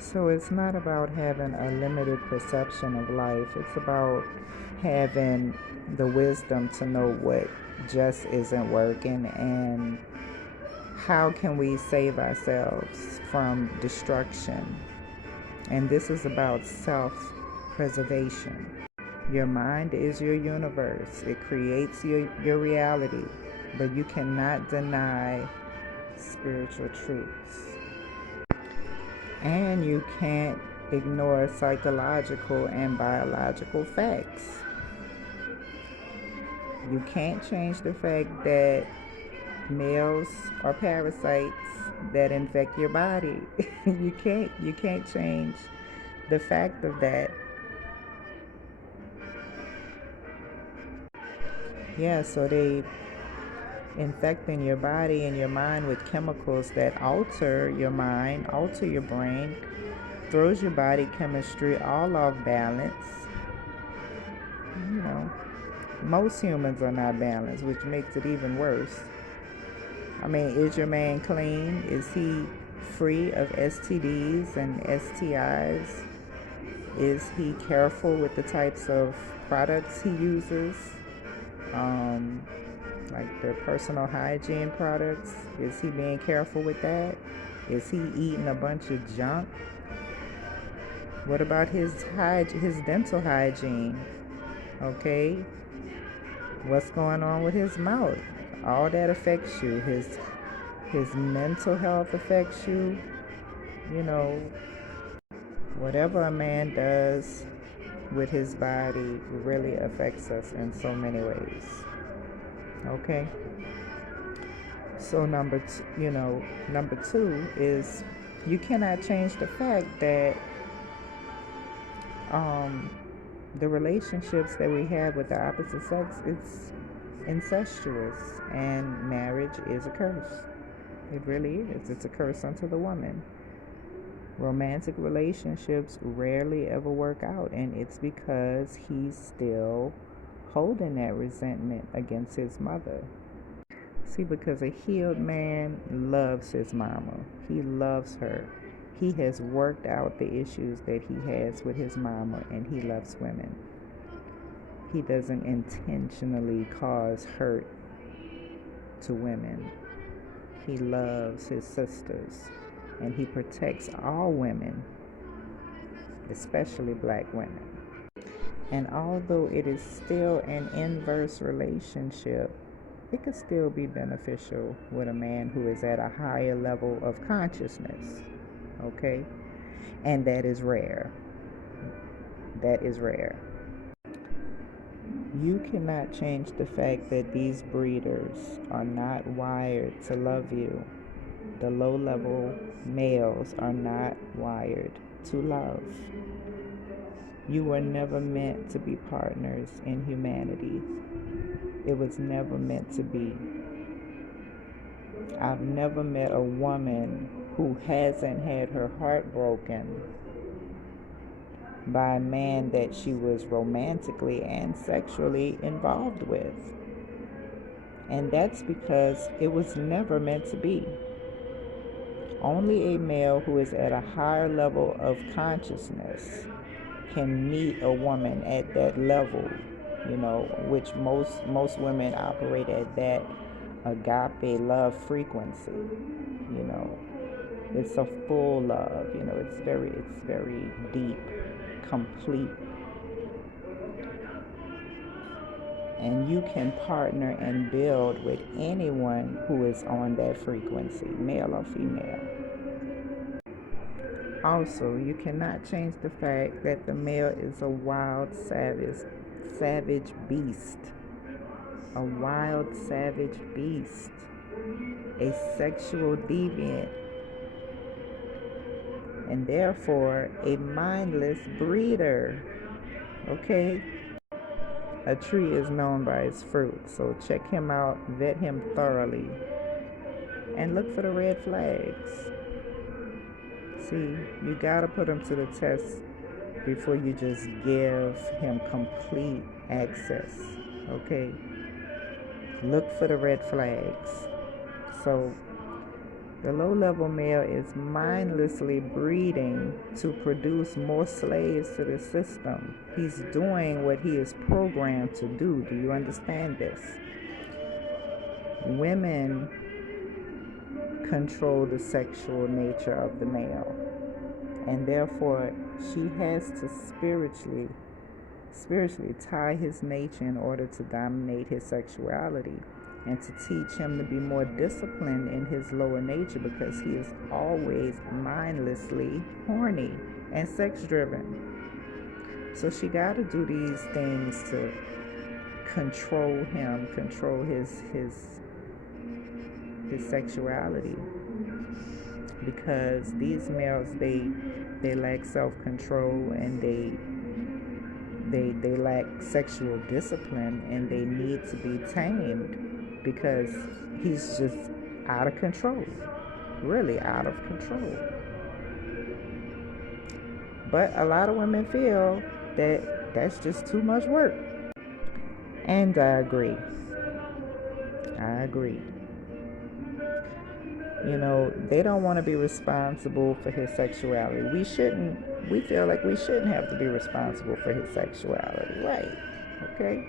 So it's not about having a limited perception of life. It's about having the wisdom to know what just isn't working and how can we save ourselves from destruction. And this is about self-preservation. Your mind is your universe. It creates your reality, but you cannot deny spiritual truths. And you can't ignore psychological and biological facts. You can't change the fact that males are parasites that infect your body. You can't change the fact of that. Yeah, so they infecting your body and your mind with chemicals that alter your mind, alter your brain, throws your body chemistry all off balance. You know, most humans are not balanced, which makes it even worse. I mean, is your man clean? Is he free of STDs and STIs? Is he careful with the types of products he uses? Um, like the personal hygiene products? Is he being careful with that? Is he eating a bunch of junk? What about his dental hygiene? Okay, what's going on with his mouth? All that affects you. His mental health affects you. You know, whatever a man does with his body really affects us in so many ways. Okay. So number two is you cannot change the fact that um, the relationships that we have with the opposite sex is incestuous, and marriage is a curse. It really is. It's a curse unto the woman. Romantic relationships rarely ever work out, and it's because he's still holding that resentment against his mother. See, because a healed man loves his mama, he loves her. He has worked out the issues that he has with his mama, and he loves women. He doesn't intentionally cause hurt to women. He loves his sisters, and he protects all women, especially black women. And although it is still an inverse relationship, it could still be beneficial with a man who is at a higher level of consciousness. Okay? And that is rare. That is rare. You cannot change the fact that these breeders are not wired to love you. The low level males are not wired to love. You were never meant to be partners in humanity. It was never meant to be. I've never met a woman who hasn't had her heart broken by a man that she was romantically and sexually involved with. And that's because it was never meant to be. Only a male who is at a higher level of consciousness can meet a woman at that level, which most women operate at that agape love frequency. you know it's a full love. It's very deep, complete, and you can partner and build with anyone who is on that frequency, male or female. Also, you cannot change the fact that the male is a wild, savage beast. A wild, savage beast. A sexual deviant. And therefore, a mindless breeder. Okay? A tree is known by its fruit. So check him out, vet him thoroughly, and look for the red flags. See, you gotta put him to the test before you just give him complete access. Okay? Look for the red flags. So The low-level male is mindlessly breeding to produce more slaves to the system. He's doing what he is programmed to do. Do you understand this? Women control the sexual nature of the male, and therefore she has to spiritually tie his nature in order to dominate his sexuality, and to teach him to be more disciplined in his lower nature, because he is always mindlessly horny and sex driven. So she got to do these things to control him, control his sexuality, because these males, they lack self-control, and they lack sexual discipline, and they need to be tamed, because he's just out of control, really out of control. But a lot of women feel that that's just too much work, and I agree. They don't want to be responsible for his sexuality. We feel like we shouldn't have to be responsible for his sexuality, right? Okay?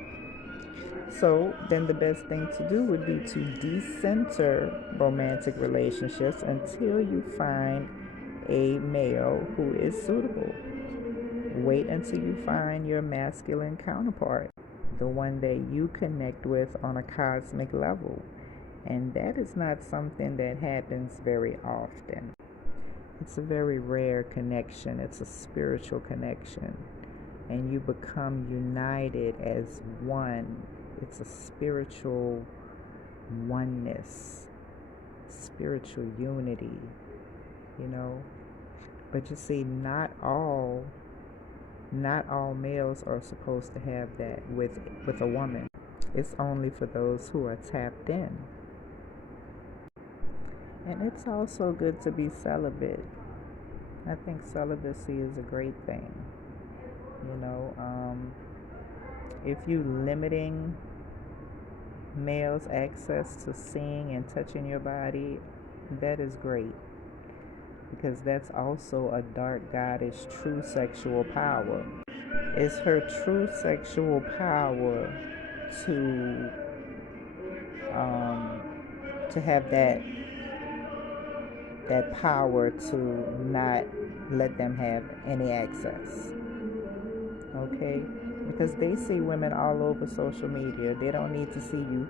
So then the best thing to do would be to decenter romantic relationships until you find a male who is suitable. Wait until you find your masculine counterpart, the one that you connect with on a cosmic level. And that is not something that happens very often. It's a very rare connection. It's a spiritual connection. And you become united as one. It's a spiritual oneness, spiritual unity, But you see, not all males are supposed to have that with a woman. It's only for those who are tapped in. And it's also good to be celibate. I think celibacy is a great thing. If you limiting males' access to seeing and touching your body, that is great. Because that's also a dark goddess' true sexual power. It's her true sexual power to have that power to not let them have any access. Okay? Because they see women all over social media. They don't need to see you.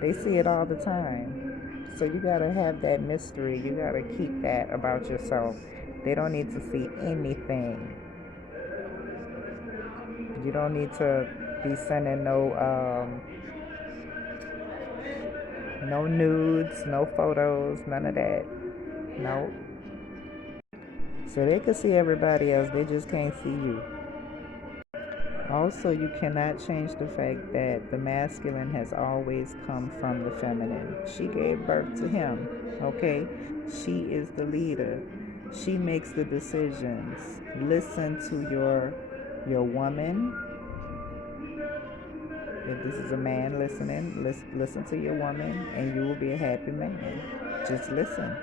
They see it all the time. So you gotta have that mystery. You gotta keep that about yourself. They don't need to see anything. You don't need to be sending no nudes, no photos, none of that. No. So they can see everybody else, they just can't see you. Also, you cannot change the fact that the masculine has always come from the feminine. She gave birth to him, okay? She is the leader. She makes the decisions. Listen to your woman. If this is a man listening, listen to your woman, and you will be a happy man. Just listen.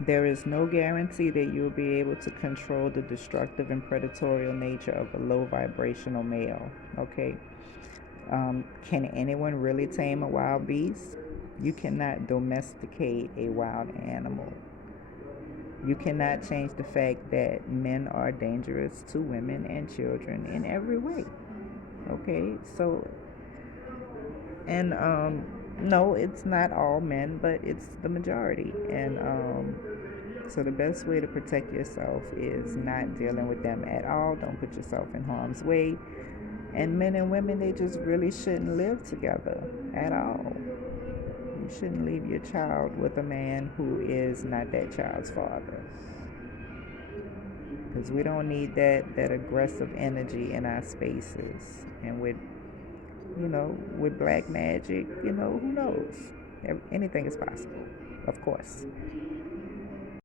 There is no guarantee that you'll be able to control the destructive and predatory nature of a low vibrational male, okay? Can anyone really tame a wild beast? You cannot domesticate a wild animal. You cannot change the fact that men are dangerous to women and children in every way, okay? So, and no, it's not all men, but it's the majority. And so the best way to protect yourself is not dealing with them at all. Don't put yourself in harm's way. And men and women, they just really shouldn't live together at all. You shouldn't leave your child with a man who is not that child's father. Because we don't need that aggressive energy in our spaces. And with black magic, who knows? Anything is possible, of course.